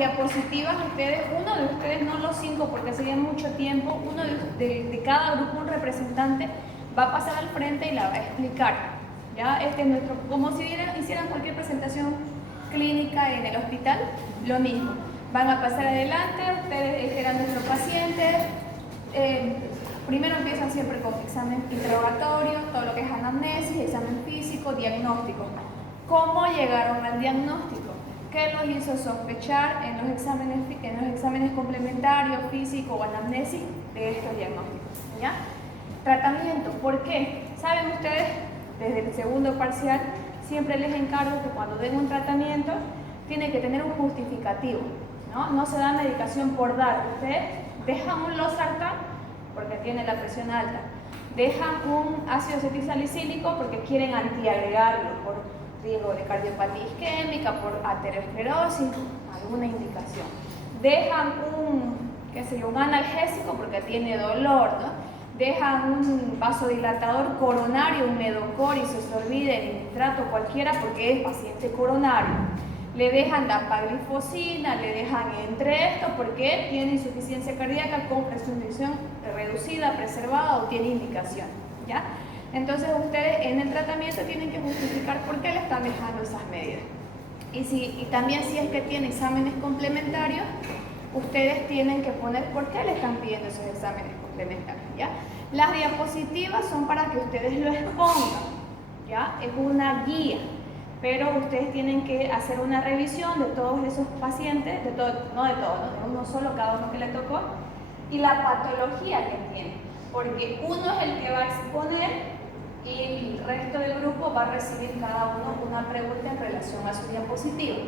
diapositivas, uno de ustedes, no los 5 porque sería mucho tiempo, uno de cada grupo, un representante, va a pasar al frente y la va a explicar. ¿Ya? Este es nuestro, como si hicieran cualquier presentación clínica en el hospital, lo mismo. Van a pasar adelante, ustedes serán nuestros pacientes. Primero empiezan siempre con examen interrogatorio, todo lo que es anamnesis, examen físico, diagnóstico. ¿Cómo llegaron al diagnóstico? ¿Qué los hizo sospechar en los exámenes complementarios, físico o anamnesis de estos diagnósticos? ¿Ya? Tratamiento, ¿por qué? ¿Saben ustedes? Desde el segundo parcial siempre les encargo que cuando den un tratamiento tiene que tener un justificativo, ¿no? No se da medicación por dar. Ustedes dejan un losartán porque tiene la presión alta, dejan un ácido acetilsalicílico porque quieren antiagregarlo por riesgo de cardiopatía isquémica, por aterosclerosis, alguna indicación. Dejan un analgésico porque tiene dolor, ¿no? Dejan un vasodilatador coronario, un Medocor, y se olvide el nitrato cualquiera porque es paciente coronario. Le dejan dapaglifosina, le dejan entre esto porque tiene insuficiencia cardíaca con restricción reducida, preservada o tiene indicación. ¿Ya? Entonces ustedes en el tratamiento tienen que justificar por qué le están dejando esas medidas. Y también si es que tiene exámenes complementarios, ustedes tienen que poner por qué le están pidiendo esos exámenes complementarios. ¿Ya? Las diapositivas son para que ustedes lo expongan. ¿Ya? Es una guía. Pero ustedes tienen que hacer una revisión de todos esos pacientes, no de uno solo, cada uno que le tocó, y la patología que tiene. Porque uno es el que va a exponer y el resto del grupo va a recibir cada uno una pregunta en relación a su diapositiva.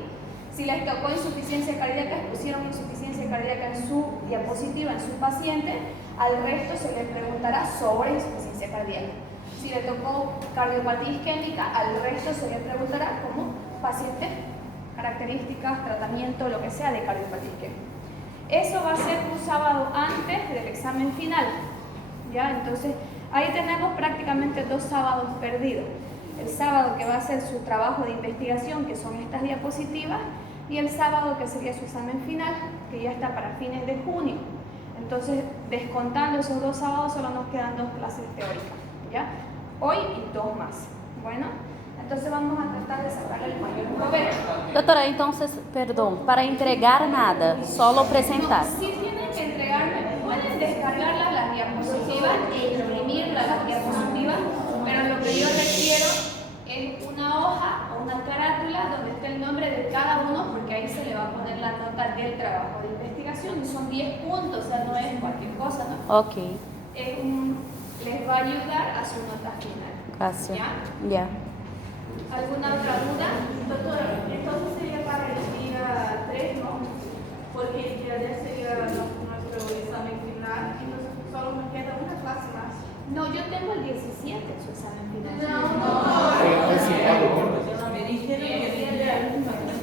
Si les tocó insuficiencia cardíaca, pusieron insuficiencia cardíaca en su diapositiva, en su paciente, al resto se les preguntará sobre insuficiencia cardíaca. Si le tocó cardiopatía isquémica, al resto se le preguntará como paciente, características, tratamiento, lo que sea de cardiopatía isquémica. Eso va a ser un sábado antes del examen final. ¿Ya? Entonces, ahí tenemos prácticamente 2 sábados perdidos. El sábado que va a ser su trabajo de investigación, que son estas diapositivas, y el sábado que sería su examen final, que ya está para fines de junio. Entonces, descontando esos 2 sábados, solo nos quedan 2 clases teóricas. ¿Ya? Hoy y 2 más. Bueno, entonces vamos a tratar de sacarle el mayor provecho. Doutora, entonces, perdón, para entregar nada, solo presentar. No, si tienen que entregarme, pueden descargarlas las diapositivas e imprimirlas las diapositivas, pero lo que yo requiero es una hoja o una carátula donde esté el nombre de cada uno, porque ahí se le va a poner la nota del trabajo de investigación y son 10 puntos, o sea, no es cualquier cosa, ¿no? Ok. Les va a ayudar a su nota final. Gracias. ¿Ya? ¿Alguna otra duda? Doctora, entonces sería para el día 3, ¿no? Porque el día 10 sería nuestro examen final y entonces solo nos queda una clase más. No, yo tengo el 17 su examen final. Me dijeron que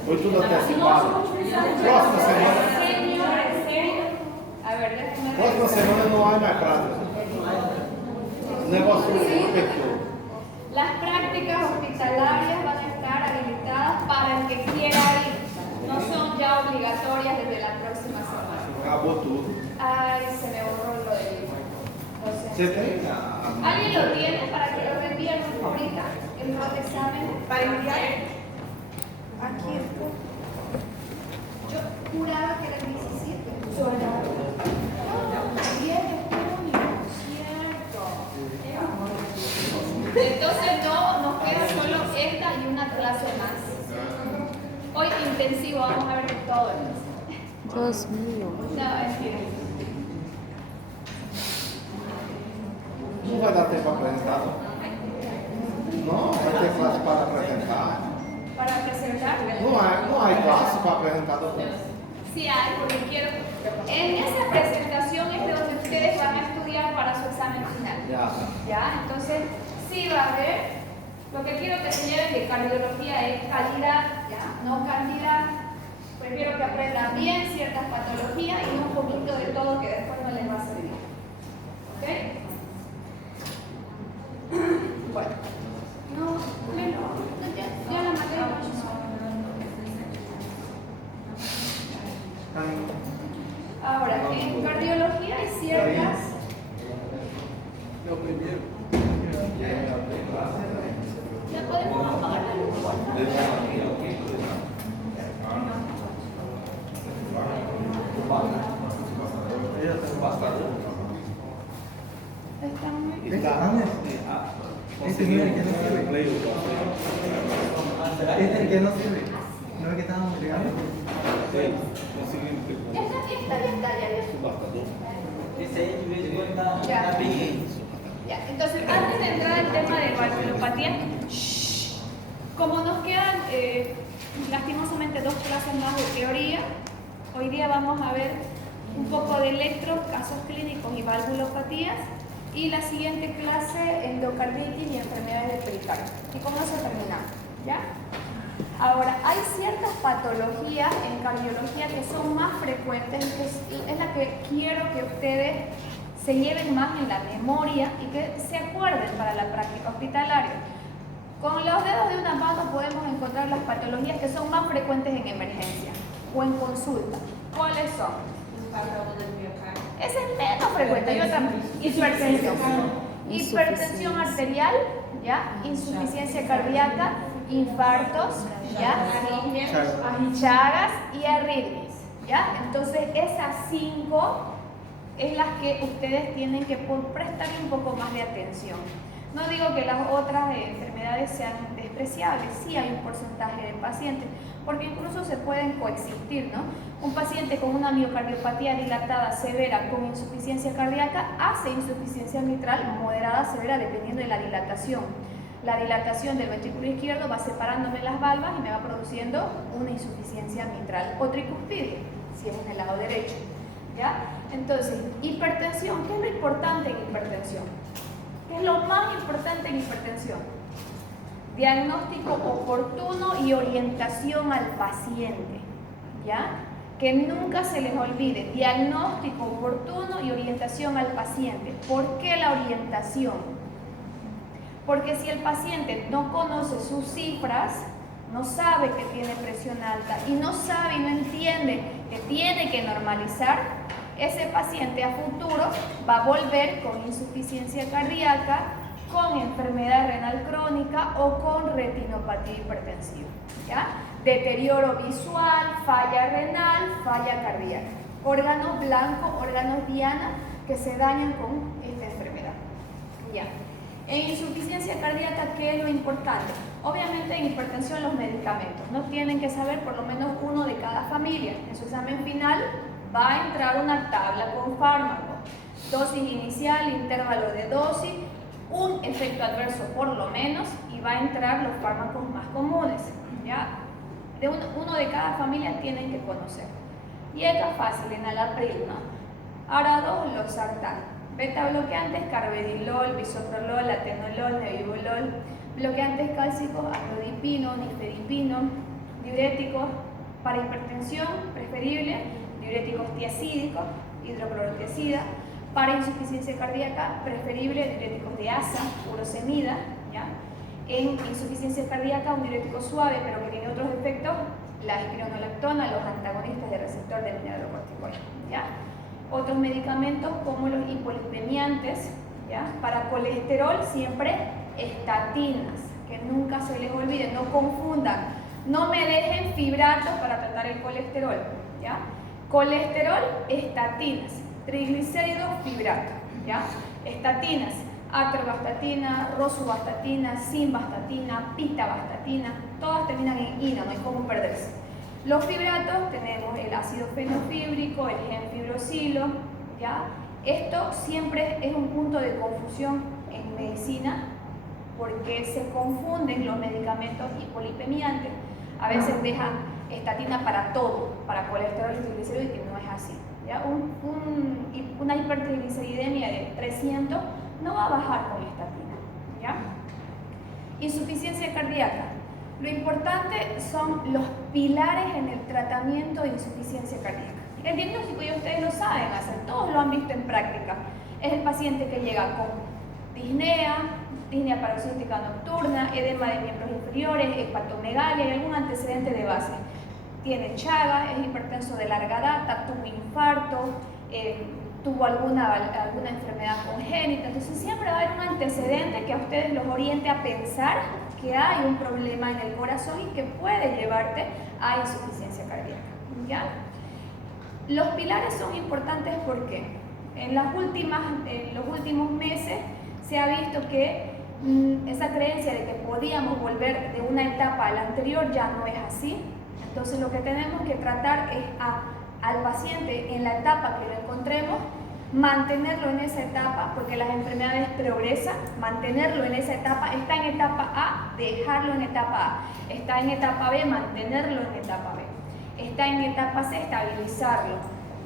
Foi tudo antecipado. Próxima semana. A ver, déjame ver. Próxima semana não há mais prática. O negócio perfeito. Las prácticas hospitalarias van a estar habilitadas para el que quiera ir. No son ya obligatorias desde la próxima semana. Acabou tudo. Ay, se me borró lo del Você tem? ¿Alguien lo tiene para que lo reenvíen ahorita? El examen. Para enviar. Aquí está. Yo juraba que era el 17. Entonces no, nos queda solo esta y una clase más. Hoy intensivo, vamos a ver de todo. Dios mío. No, mentira. Não vai dar tempo para apresentar. Não, vai ter classe para apresentar. Para presentar. Não há classe para apresentar. Sí hay, porque quiero. En esa presentación es de donde ustedes van a estudiar para su examen final. Ya, entonces sí va a haber. Lo que quiero que señalen de cardiología es calidad, ya, no cantidad. Prefiero que aprendan bien ciertas patologías y un poquito de todo que después no les va a servir. ¿Ok? Bueno, ya la materia no. en cardiología hay ciertas. ¿Ya podemos apagar la luz, por Está muy Este es el que no sirve. Este es el que no sirve. No es que estábamos llegando. Ya está, ya. Esse aí de vez em quando tá Ya. bem. Ya, entonces antes de entrar al tema de valvulopatía, como nos quedan lastimosamente 2 clases más de teoría, hoy día vamos a ver un poco de electro, casos clínicos y valvulopatías, y la siguiente clase endocarditis y enfermedades del pericardio. ¿Y cómo se termina? ¿Ya? Ahora, hay ciertas patologías en cardiología que son más frecuentes y es la que quiero que ustedes se lleven más en la memoria y que se acuerden para la práctica hospitalaria. Con los dedos de una mano podemos encontrar las patologías que son más frecuentes en emergencia o en consulta. ¿Cuáles son? Ese es menos frecuente. Hay otra, hipertensión. Hipertensión arterial, ¿ya? Insuficiencia cardíaca, infartos, ¿ya? Chagas y arritmias, ¿ya? Entonces esas 5 es las que ustedes tienen que prestarle un poco más de atención. No digo que las otras enfermedades sean despreciables, sí hay un porcentaje de pacientes, porque incluso se pueden coexistir, ¿no? Un paciente con una miocardiopatía dilatada severa con insuficiencia cardíaca hace insuficiencia mitral moderada severa dependiendo de la dilatación. La dilatación del ventrículo izquierdo va separándome las valvas y me va produciendo una insuficiencia mitral o tricuspidia, si es en el lado derecho, ¿ya? Entonces, hipertensión, ¿qué es lo importante en hipertensión? ¿Qué es lo más importante en hipertensión? Diagnóstico oportuno y orientación al paciente, ¿ya? Que nunca se les olvide, diagnóstico oportuno y orientación al paciente. ¿Por qué la orientación? Porque si el paciente no conoce sus cifras, no sabe que tiene presión alta y no sabe y no entiende que tiene que normalizar, ese paciente a futuro va a volver con insuficiencia cardíaca, con enfermedad renal crónica o con retinopatía hipertensiva, ¿ya? Deterioro visual, falla renal, falla cardíaca. Órganos blancos, órganos diana que se dañan con esta enfermedad, ¿ya? En insuficiencia cardíaca, ¿qué es lo importante? Obviamente en hipertensión los medicamentos, no tienen que saber por lo menos uno de cada familia. En su examen final va a entrar una tabla con fármaco, dosis inicial, intervalo de dosis, un efecto adverso por lo menos y va a entrar los fármacos más comunes, ¿ya? Uno de cada familia tienen que conocer. Y esto es fácil, enalapril, ¿no? Aradol, losartán. Beta bloqueantes, carvedilol, bisoprolol, atenolol, nebivolol. Bloqueantes cálcicos, amlodipino, nifedipino. Diuréticos para hipertensión, preferible, diuréticos tiacídicos, hidroclorotiazida. Para insuficiencia cardíaca, preferible, diuréticos de asa, furosemida, ¿ya? En insuficiencia cardíaca, un diurético suave, pero que tiene otros efectos, la espironolactona, los antagonistas del receptor del mineralocorticoide, ¿ya? Otros medicamentos como los hipolipemiantes, ¿ya? Para colesterol siempre estatinas, que nunca se les olvide, no confundan, no me dejen fibratos para tratar el colesterol, ¿ya? Colesterol, estatinas, triglicéridos, fibrato, ¿ya? Estatinas, atorvastatina, rosuvastatina, simvastatina, pitavastatina, todas terminan en ina, no hay cómo perderse. Los fibratos tenemos el ácido fenofíbrico, el genfibrosilo, ¿ya? Esto siempre es un punto de confusión en medicina porque se confunden los medicamentos hipolipemiantes. A veces dejan estatina para todo, para colesterol y triglicéridos, y que no es así, ¿ya? Una hipertrigliceridemia de 300 no va a bajar con estatina, ¿ya? Insuficiencia cardíaca. Lo importante son los pilares en el tratamiento de insuficiencia cardíaca. El diagnóstico ya ustedes lo saben hacer, todos lo han visto en práctica. Es el paciente que llega con disnea, disnea paroxística nocturna, edema de miembros inferiores, hepatomegalia y algún antecedente de base. Tiene chaga, es hipertenso de larga data, tuvo infarto, tuvo alguna enfermedad congénita. Entonces siempre va a haber un antecedente que a ustedes los oriente a pensar que hay un problema en el corazón y que puede llevarte a insuficiencia cardíaca. ¿Ya? Los pilares son importantes porque en los últimos meses se ha visto que esa creencia de que podíamos volver de una etapa a la anterior ya no es así. Entonces lo que tenemos que tratar es al paciente en la etapa que lo encontremos, mantenerlo en esa etapa, porque las enfermedades progresan, mantenerlo en esa etapa. Está en etapa A, dejarlo en etapa A. Está en etapa B, mantenerlo en etapa B. Está en etapa C, estabilizarlo.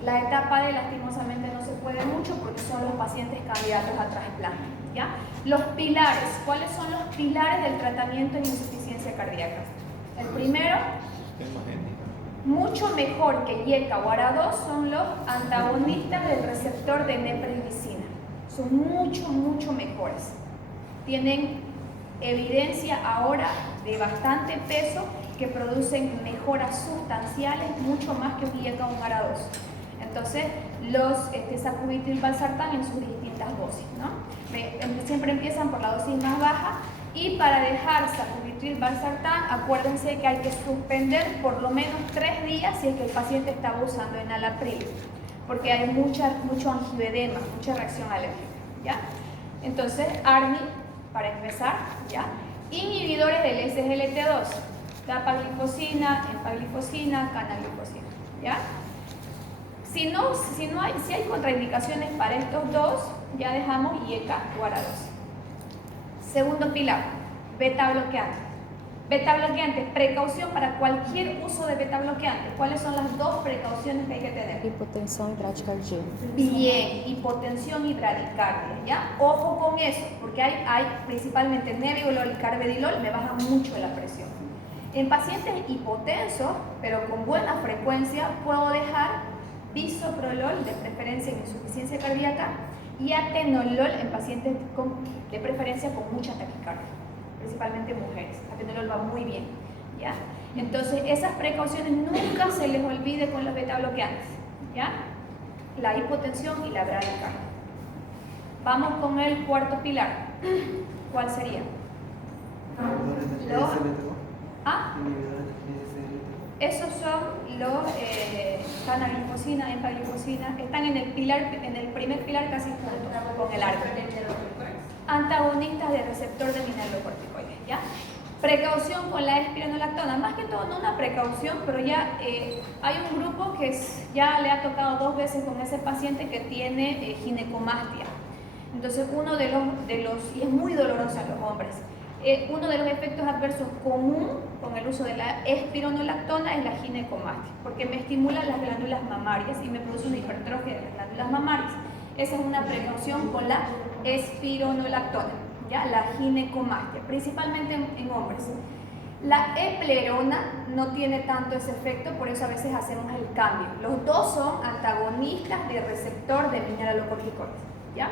La etapa D lastimosamente no se puede mucho porque son los pacientes candidatos a trasplante. ¿Ya? Los pilares, ¿cuáles son los pilares del tratamiento en insuficiencia cardíaca? El primero, mucho mejor que IECA o ARA2, son los antagonistas del receptor de neprilicina. Son mucho mejores. Tienen evidencia ahora de bastante peso que producen mejoras sustanciales, mucho más que un IECA o un ARA2. Entonces, los sacubitril/valsartán en sus distintas dosis, ¿no? Siempre empiezan por la dosis más baja, y para dejar sacubitril/valsartán, acuérdense que hay que suspender por lo menos 3 días si es que el paciente está usando enalapril, porque hay mucho angioedema, mucha reacción alérgica, ¿ya? Entonces, ARNI, para empezar, ¿ya? Inhibidores del SGLT2, dapaglifosina, empaglifosina, canaglifosina, ¿ya? Si hay contraindicaciones para estos dos, ya dejamos IECA o ARA2. Segundo pilar, beta bloqueante. Beta bloqueante, precaución para cualquier uso de beta bloqueante. ¿Cuáles son las dos precauciones que hay que tener? Hipotensión y bradicardia. Bien, hipotensión y bradicardia, ¿ya? Ojo con eso, porque hay principalmente nebivolol y carvedilol, me baja mucho la presión. En pacientes hipotensos, pero con buena frecuencia, puedo dejar bisoprolol, de preferencia en insuficiencia cardíaca, y atenolol en pacientes de preferencia con mucha taquicardia, principalmente mujeres. Atenolol va muy bien, ¿ya? Entonces, esas precauciones nunca se les olvide con los beta bloqueantes, ¿ya? La hipotensión y la bradicardia. Vamos con el cuarto pilar. ¿Cuál sería? Esos son los canaglifosina, empaglifosina, están en el primer pilar casi juntos con el ARP. Antagonistas de receptor de mineralocorticoides, ¿ya? Precaución con la espironolactona, más que todo no una precaución, pero ya hay un grupo que ya le ha tocado 2 veces con ese paciente que tiene ginecomastia. Entonces uno de los, y es muy doloroso a los hombres, uno de los efectos adversos común con el uso de la espironolactona es la ginecomastia, porque me estimula las glándulas mamarias y me produce una hipertrofia de las glándulas mamarias. Esa es una precaución con la espironolactona, ¿ya? La ginecomastia, principalmente en hombres. La eplerona no tiene tanto ese efecto, por eso a veces hacemos el cambio. Los dos son antagonistas del receptor de mineralocorticoides, ¿ya?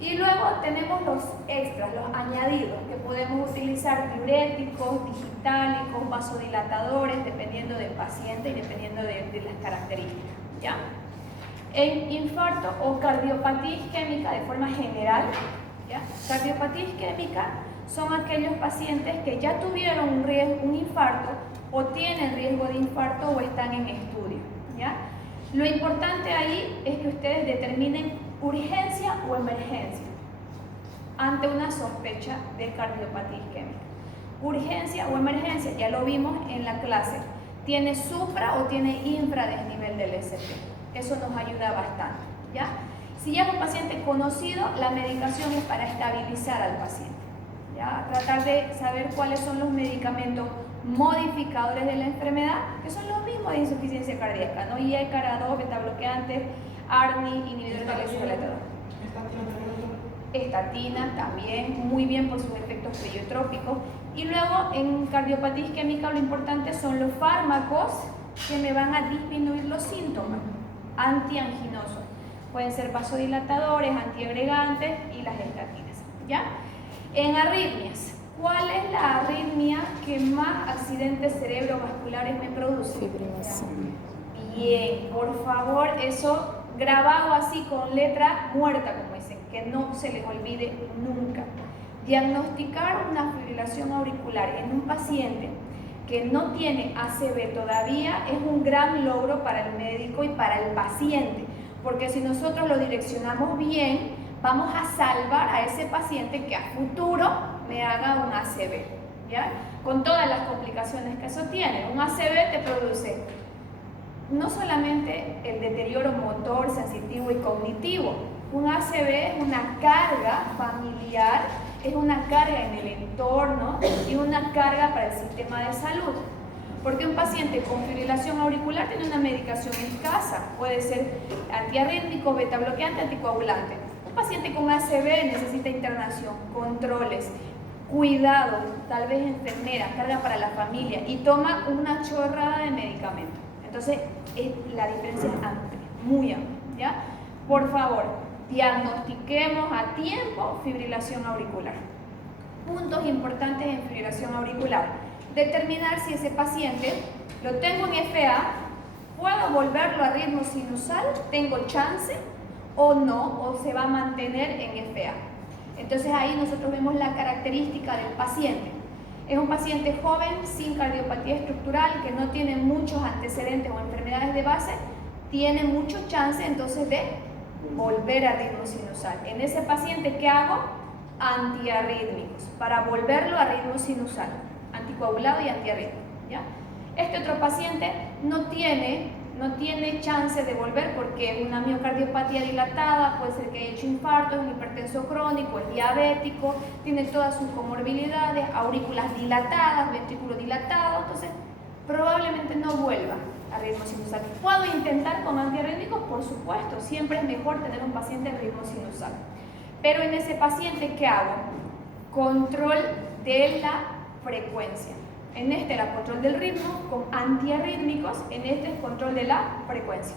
Y luego tenemos los extras, los añadidos, que podemos utilizar diuréticos, digitálicos, vasodilatadores, dependiendo del paciente y dependiendo de las características, ¿ya? En infarto o cardiopatía isquémica de forma general, ¿ya? Cardiopatía isquémica son aquellos pacientes que ya tuvieron un infarto o tienen riesgo de infarto o están en estudio, ¿ya? Lo importante ahí es que ustedes determinen urgencia o emergencia ante una sospecha de cardiopatía isquémica. Urgencia o emergencia, ya lo vimos en la clase, tiene supra o tiene infra desnivel del ST. Eso nos ayuda bastante, ¿ya? Si ya es un paciente conocido, la medicación es para estabilizar al paciente, ¿ya? Tratar de saber cuáles son los medicamentos modificadores de la enfermedad, que son los mismos de insuficiencia cardíaca, ¿no? IECA, ARA2, beta bloqueantes, ARNI, inhibidores del SGLT2. Estatina también, muy bien por sus efectos pleiotrópicos. Y luego en cardiopatía isquémica lo importante son los fármacos que me van a disminuir los síntomas antianginosos. Pueden ser vasodilatadores, antiagregantes y las estatinas, ¿ya? En arritmias, ¿cuál es la arritmia que más accidentes cerebrovasculares me produce? Fibrilación. Bien, por favor, eso grabado así con letra muerta, como dicen, que no se les olvide nunca. Diagnosticar una fibrilación auricular en un paciente que no tiene ACV todavía es un gran logro para el médico y para el paciente, porque si nosotros lo direccionamos bien, vamos a salvar a ese paciente que a futuro me haga un ACV, ¿ya? Con todas las complicaciones que eso tiene. Un ACV te produce no solamente el deterioro motor, sensitivo y cognitivo. Un ACV es una carga familiar, es una carga en el entorno y una carga para el sistema de salud. Porque un paciente con fibrilación auricular tiene una medicación escasa, puede ser antiarrítmico, beta bloqueante, anticoagulante. Un paciente con ACV necesita internación, controles, cuidado, tal vez enfermera, carga para la familia y toma una chorrada de medicamentos. Entonces, la diferencia es amplia, muy amplia, ¿ya? Por favor, diagnostiquemos a tiempo fibrilación auricular. Puntos importantes en fibrilación auricular. Determinar si ese paciente lo tengo en FA, puedo volverlo a ritmo sinusal, tengo chance o no, o se va a mantener en FA. Entonces ahí nosotros vemos la característica del paciente. Es un paciente joven, sin cardiopatía estructural, que no tiene muchos antecedentes o enfermedades de base, tiene mucho chance entonces de volver a ritmo sinusal. En ese paciente, ¿qué hago? Antiarrítmicos, para volverlo a ritmo sinusal, anticoagulado y antiarrítmico, ¿ya? Este otro paciente no tiene chance de volver porque es una miocardiopatía dilatada, puede ser que haya hecho infarto, es un hipertenso crónico, es diabético, tiene todas sus comorbilidades, aurículas dilatadas, ventrículo dilatado, entonces probablemente no vuelva a ritmo sinusal. ¿Puedo intentar con antiarrítmicos? Por supuesto, siempre es mejor tener un paciente en ritmo sinusal. Pero en ese paciente, ¿qué hago? Control de la frecuencia. En este era control del ritmo con antiarrítmicos, en este es control de la frecuencia.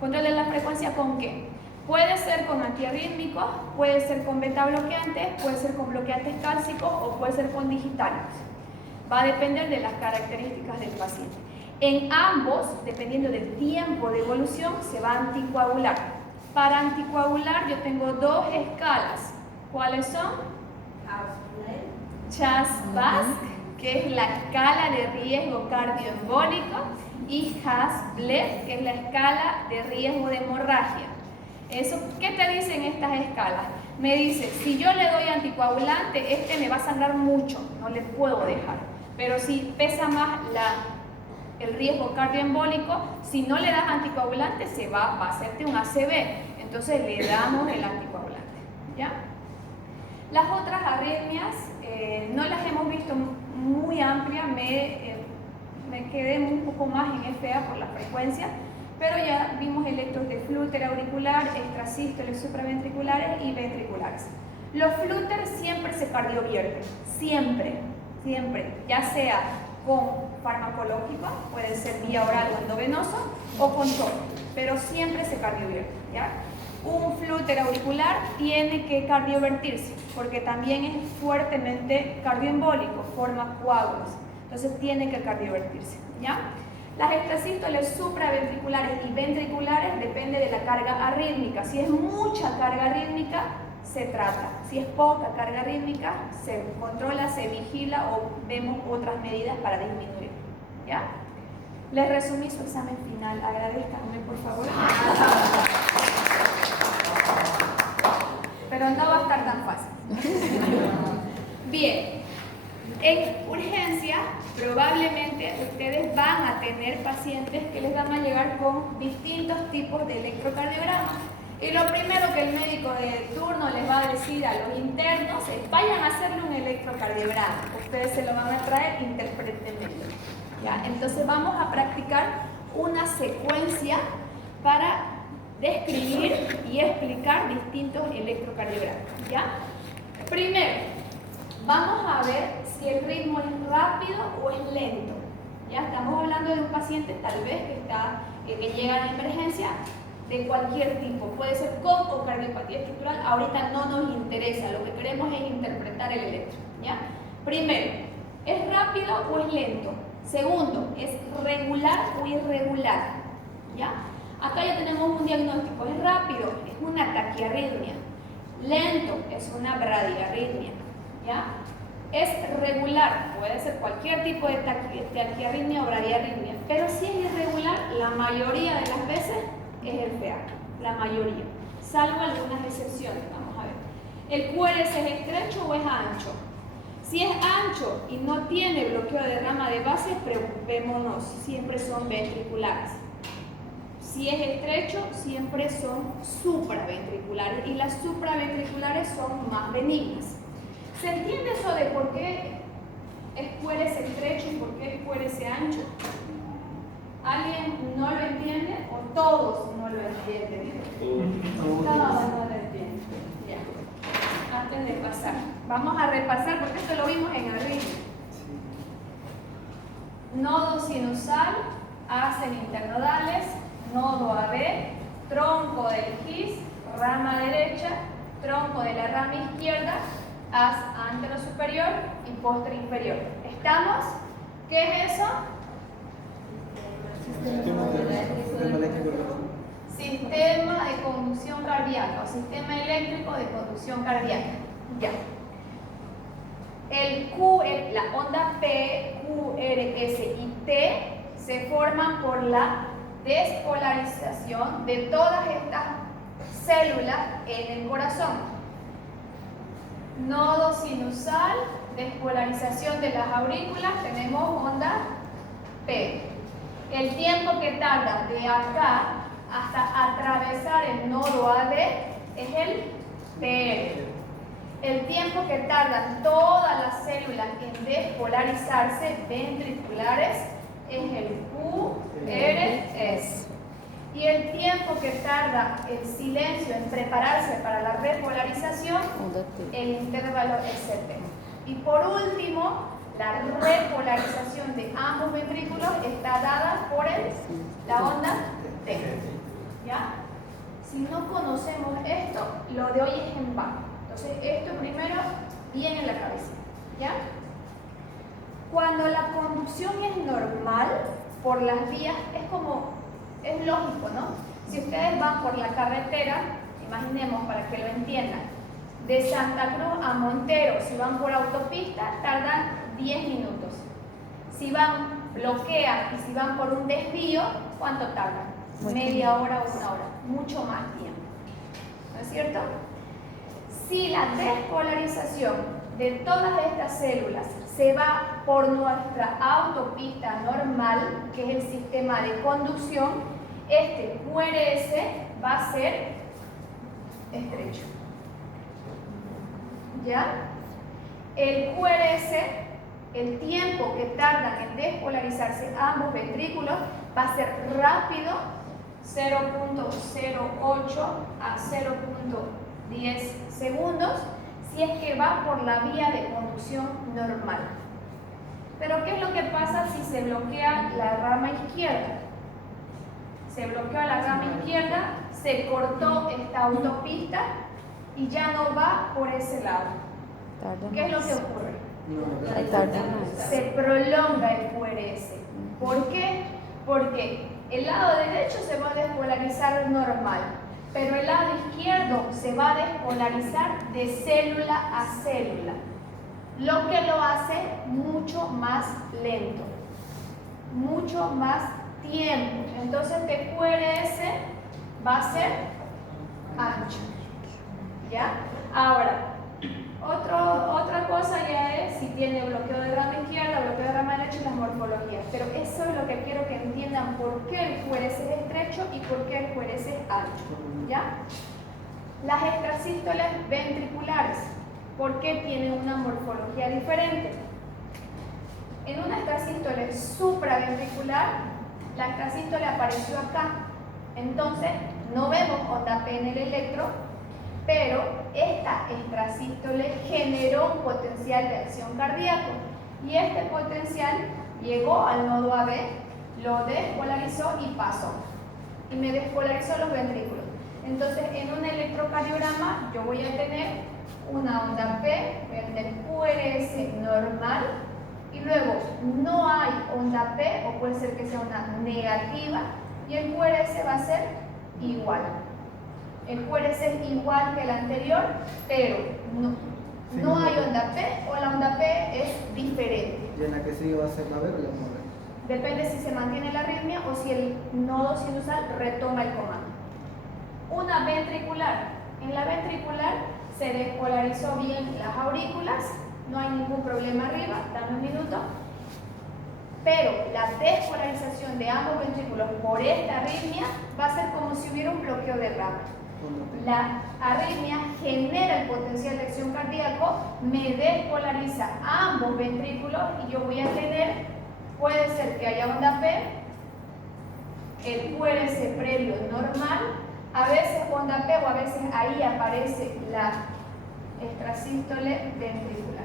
¿Control de la frecuencia con qué? Puede ser con antiarrítmicos, puede ser con beta bloqueantes, puede ser con bloqueantes cálcicos o puede ser con digitales. Va a depender de las características del paciente. En ambos, dependiendo del tiempo de evolución, se va a anticoagular. Para anticoagular yo tengo dos escalas. ¿Cuáles son? CHAS-BASC, que es la escala de riesgo cardioembólico, y HAS-BLED, que es la escala de riesgo de hemorragia. ¿Qué te dicen estas escalas? Me dice, si yo le doy anticoagulante, este me va a sangrar mucho, no le puedo dejar. Pero si pesa más el riesgo cardioembólico, si no le das anticoagulante, va a hacerte un ACV. Entonces le damos el anticoagulante, ¿ya? Las otras arritmias no las hemos visto muy amplias, me quedé un poco más en FA por la frecuencia, pero ya vimos electros de flúter auricular, extrasístoles supraventriculares y ventriculares. Los flúteres siempre se cardiovierten, siempre, ya sea con farmacológico, puede ser vía oral o endovenoso, o con sol, pero siempre se cardiovierten, ¿ya? Un flúter auricular tiene que cardiovertirse porque también es fuertemente cardioembólico, forma coágulos, entonces tiene que cardiovertirse, ¿ya? Las extrasístoles supraventriculares y ventriculares depende de la carga arrítmica. Si es mucha carga arrítmica, se trata. Si es poca carga arrítmica, se controla, se vigila o vemos otras medidas para disminuir, ¿ya? Les resumí su examen final. Agradezcanme, por favor. Pero no va a estar tan fácil. Bien, en urgencia probablemente ustedes van a tener pacientes que les van a llegar con distintos tipos de electrocardiograma. Y lo primero que el médico de turno les va a decir a los internos es: vayan a hacerle un electrocardiograma. Ustedes se lo van a traer, interpretenlo. ¿Ya? Entonces vamos a practicar una secuencia para describir y explicar distintos electrocardiogramas, ¿ya? Primero, vamos a ver si el ritmo es rápido o es lento. Ya estamos hablando de un paciente tal vez que llega a la emergencia de cualquier tipo, puede ser con o cardiopatía estructural, ahorita no nos interesa, lo que queremos es interpretar el electro, ¿ya? Primero, ¿es rápido o es lento? Segundo, ¿es regular o irregular? ¿Ya? Acá acá ya tenemos un diagnóstico. Es rápido, es una taquiarritmia. Lento, es una bradiarritmia. ¿Ya? Es regular, puede ser cualquier tipo de taquiarritmia o bradiarritmia, pero si es irregular, la mayoría de las veces es el FA, la mayoría, salvo algunas excepciones. Vamos a ver. ¿El QRS es estrecho o es ancho? Si es ancho y no tiene bloqueo de rama de base, preocupémonos, siempre son ventriculares. Si es estrecho, siempre son supraventriculares, y las supraventriculares son más benignas. ¿Se entiende eso de por qué es QRS estrecho y por qué es QRS ancho? ¿Alguien no lo entiende o todos no lo entienden? Todos no lo entienden. Ya. Antes de pasar, vamos a repasar porque esto lo vimos en abril. Nodo sinusal, hacen internodales, nodo AB, tronco del GIS, rama derecha, tronco de la rama izquierda, haz antero superior y posterior inferior. ¿Estamos? ¿Qué es eso? Sistema de conducción cardíaca o sistema eléctrico de conducción cardíaca. Ya. La onda P, Q, R, S y T se forman por la despolarización de todas estas células en el corazón. Nodo sinusal, despolarización de las aurículas, tenemos onda P. El tiempo que tarda de acá hasta atravesar el nodo AD es el PR. El tiempo que tardan todas las células en despolarizarse ventriculares es el QRS. Y el tiempo que tarda el silencio en prepararse para la repolarización, el intervalo ST. Y por último, la repolarización de ambos ventrículos está dada por la onda T. ¿Ya? Si no conocemos esto, lo de hoy es en vano. Entonces, esto primero viene en la cabeza. ¿Ya? Cuando la conducción es normal, por las vías, es lógico, ¿no? Si ustedes van por la carretera, imaginemos para que lo entiendan, de Santa Cruz a Montero, si van por autopista, tardan 10 minutos. Si bloquean y si van por un desvío, ¿cuánto tardan? Media hora o una hora, mucho más tiempo. ¿No es cierto? Si la despolarización de todas estas células se va por nuestra autopista normal, que es el sistema de conducción, este QRS va a ser estrecho. ¿Ya? El QRS, el tiempo que tardan en despolarizarse ambos ventrículos va a ser rápido, 0.08 a 0.10 segundos, si es que va por la vía de conducción normal. Pero ¿qué es lo que pasa si se bloquea la rama izquierda? Se bloqueó la rama izquierda, se cortó esta autopista y ya no va por ese lado. ¿Qué es lo que ocurre? Se prolonga el QRS. ¿Por qué? Porque el lado derecho se va a despolarizar normal, pero el lado izquierdo se va a despolarizar de célula a célula, lo que lo hace mucho más lento, mucho más tiempo. Entonces este QRS va a ser ancho. ¿Ya? Ahora, otra cosa ya es si tiene bloqueo de rama izquierda, bloqueo de rama derecha y las morfologías. Pero eso es lo que quiero que entiendan, por qué el QRS es estrecho y por qué el QRS es ancho. ¿Ya? Las extrasístoles ventriculares, ¿por qué tienen una morfología diferente? En una extrasístole supraventricular, la extrasístole apareció acá. Entonces, no vemos onda P en el electro, pero esta extrasístole generó un potencial de acción cardíaco. Y este potencial llegó al nodo AB, lo despolarizó y pasó. Y me despolarizó los ventrículos. Entonces, en un electrocardiograma, yo voy a tener una onda P, voy a tener QRS normal, y luego no hay onda P, o puede ser que sea una negativa, y el QRS va a ser igual. El QRS es igual que el anterior, pero no hay onda P o la onda P es diferente. Y en la que sigue va a ser la B o la mover. Depende si se mantiene la arritmia o si el nodo sinusal retoma el comando. Una ventricular. En la ventricular se despolarizó bien las aurículas, no hay ningún problema arriba, dame un minuto. Pero la despolarización de ambos ventrículos por esta arritmia va a ser como si hubiera un bloqueo de rama. La arritmia genera el potencial de acción cardíaco, me despolariza ambos ventrículos y yo voy a tener, puede ser que haya onda P, el QRS previo normal, a veces onda P o a veces ahí aparece la extrasístole ventricular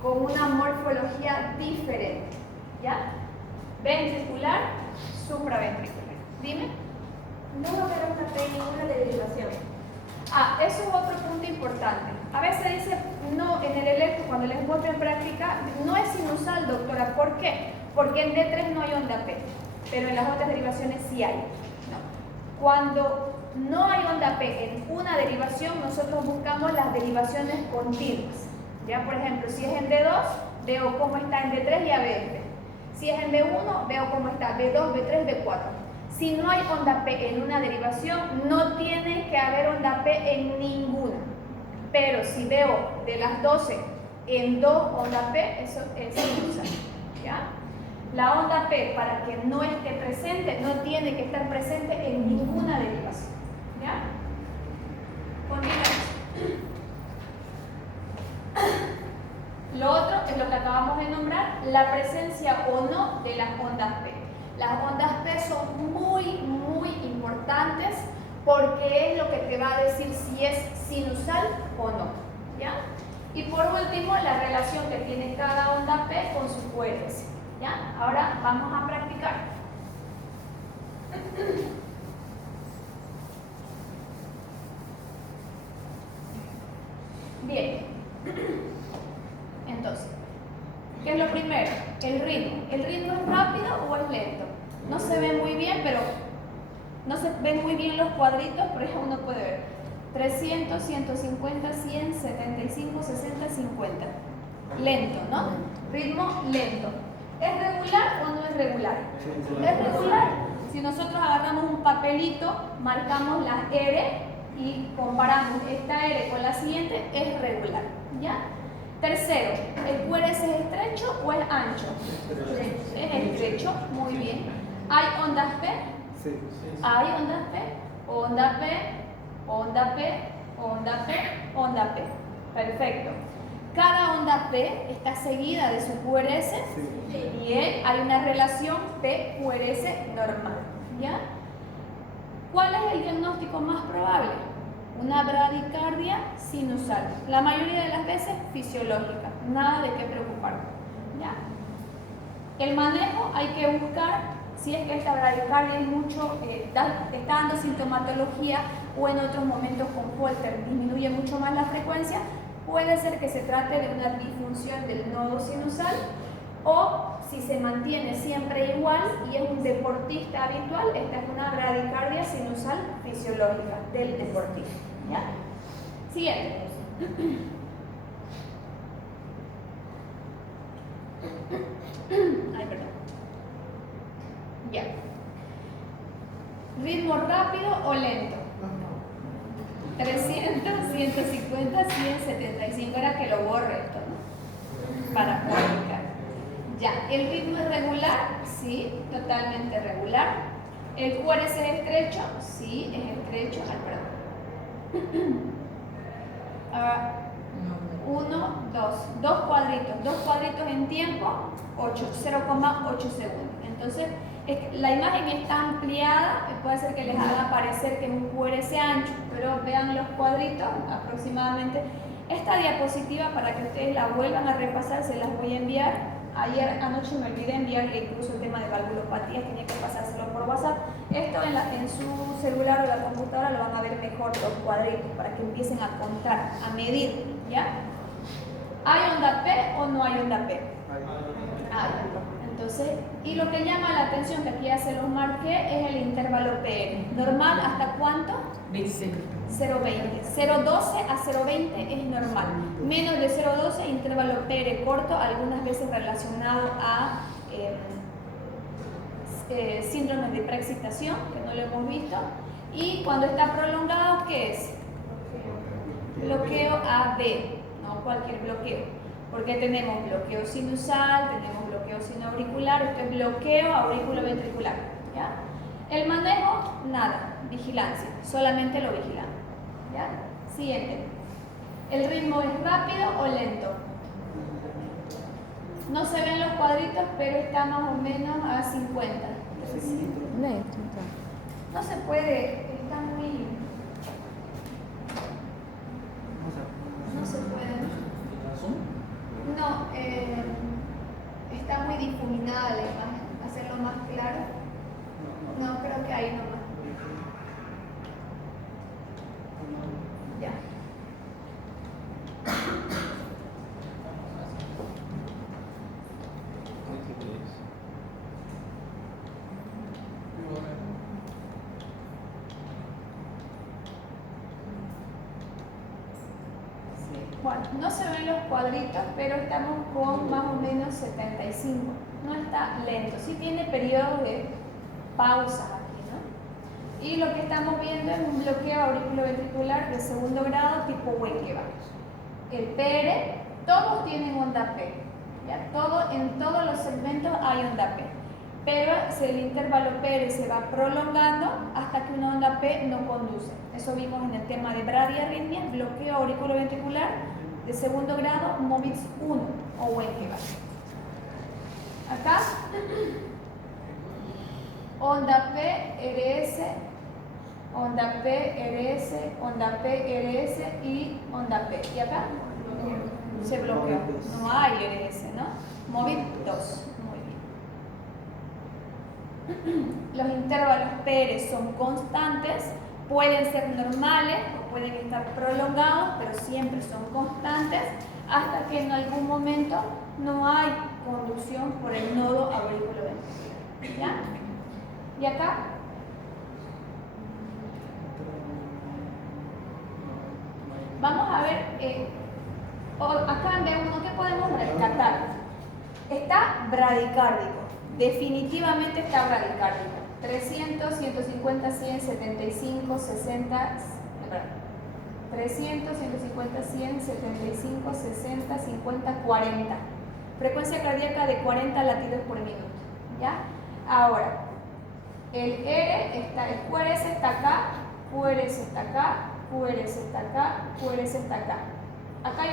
con una morfología diferente, ¿ya? Ventricular, supraventricular. Dime. No va a haber onda P en ninguna derivación. Eso es otro punto importante. A veces dice, no, en el electro, cuando les muestro en práctica, no es sinusal, doctora. ¿Por qué? Porque en D3 no hay onda P, pero en las otras derivaciones sí hay. No. Cuando no hay onda P en una derivación, nosotros buscamos las derivaciones continuas. Ya, por ejemplo, si es en D2, veo cómo está en D3 y AB. Si es en B1, veo cómo está B2, B3, B4. Si no hay onda P en una derivación, no tiene que haber onda P en ninguna. Pero si veo de las 12 en 2 onda P, eso es sinusal. ¿Ya? La onda P, para que no esté presente, no tiene que estar presente en ninguna derivación. ¿Ya? Continuamos. Lo otro es lo que acabamos de nombrar, la presencia o no de las ondas P. Las ondas P son muy, muy importantes porque es lo que te va a decir si es sinusal o no. ¿Ya? Y por último, la relación que tiene cada onda P con su QRS. ¿Ya? Ahora vamos a practicar. Bien. Entonces, ¿qué es lo primero? El ritmo. ¿El ritmo es rápido o es lento? No se ve muy bien, pero no se ven muy bien los cuadritos, pero ya uno puede ver. 300, 150, 100, 75, 60, 50. Lento, ¿no? Ritmo lento. ¿Es regular o no es regular? Es regular. Si nosotros agarramos un papelito, marcamos la R y comparamos esta R con la siguiente, es regular. ¿Ya? Tercero, ¿el QRS es estrecho o es ancho? Es estrecho, muy bien. ¿Hay ondas P? Sí. Hay ondas P, onda P, onda P, onda P, onda P. Perfecto. Cada onda P está seguida de su QRS. Sí. Bien, hay una relación P-QRS normal. ¿Ya? ¿Cuál es el diagnóstico más probable? Una bradicardia sinusal. La mayoría de las veces fisiológica. Nada de qué preocuparnos. ¿Ya? El manejo hay que buscar si es que esta bradicardia es mucho, está dando sintomatología o en otros momentos con Holter disminuye mucho más la frecuencia. Puede ser que se trate de una disfunción del nodo sinusal o si se mantiene siempre igual y es un deportista habitual, esta es una bradicardia sinusal fisiológica del deportista. ¿Ya? Siguiente. Ay, perdón. Ya. ¿Ritmo rápido o lento? 300, 150, 175, era que lo borre esto, ¿no? Para practicar. Ya, ¿el ritmo es regular? Sí, totalmente regular. ¿El QRS es estrecho? Sí, es estrecho. Ay, perdón. 1, 2, dos cuadritos en tiempo, 0,8 segundos. Entonces, la imagen está ampliada, puede ser que les haga parecer que es un QRS ancho, pero vean los cuadritos aproximadamente. Esta diapositiva, para que ustedes la vuelvan a repasar, se las voy a enviar. Ayer anoche me olvidé enviarle incluso el tema de valvulopatías, tenía que pasárselo por WhatsApp. Esto en su celular o la computadora lo van a ver mejor los cuadritos, para que empiecen a contar, a medir, ¿ya? ¿Hay onda P o no hay onda P? Hay. Entonces, y lo que llama la atención, que aquí ya se los marqué, es el intervalo PR. ¿Normal hasta cuánto? 25. 0,20. 0,12 a 0,20 es normal. Menos de 0,12, intervalo Pérez corto, algunas veces relacionado a síndrome de preexcitación, que no lo hemos visto. Y cuando está prolongado, ¿qué es? Bloqueo AB, no cualquier bloqueo. Porque tenemos bloqueo sinusal, tenemos bloqueo sinoauricular, esto es bloqueo auriculoventricular. ¿Ya? El manejo, nada, vigilancia, solamente lo vigilamos. ¿Ya? Siguiente. ¿El ritmo es rápido o lento? No se ven los cuadritos, pero está más o menos a 50. Lento, então. No se puede, está muy... No se puede. No, está muy difuminada la imagen. Hacerlo más claro. No, creo que ahí nomás. Ya. Bueno, no se ven los cuadritos, pero estamos con más o menos 75. No está lento, sí tiene periodos de pausas aquí, ¿no? Y lo que estamos viendo es un bloqueo auriculoventricular de segundo grado tipo Wenckebach. El PR, todos tienen onda P, ¿ya? En todos los segmentos hay onda P, pero el intervalo PR se va prolongando hasta que una onda P no conduce. Eso vimos en el tema de bradiarritmia, bloqueo auriculoventricular de segundo grado, MOVIX 1 o Wenckebach. Acá, onda P, RS, onda P, RS, onda P, RS y onda P. ¿Y acá? Se bloqueó. No hay RS, ¿no? MOVIX 2. Muy bien. Los intervalos PR son constantes, pueden ser normales o pueden estar prolongados, pero siempre son constantes hasta que en algún momento no hay conducción por el nodo auriculoventricular. ¿Ya? ¿Y acá? Vamos a ver, acá en B1, ¿qué podemos rescatar? Está bradicárdico, definitivamente está bradicárdico. 300, 150, 100, 75, 60, 300, 150, 100, 75, 60, 50, 40. Frecuencia cardíaca de 40 latidos por minuto. ¿Ya? Ahora, el QRS está acá, QRS está acá, QRS está acá, QRS está acá. Acá hay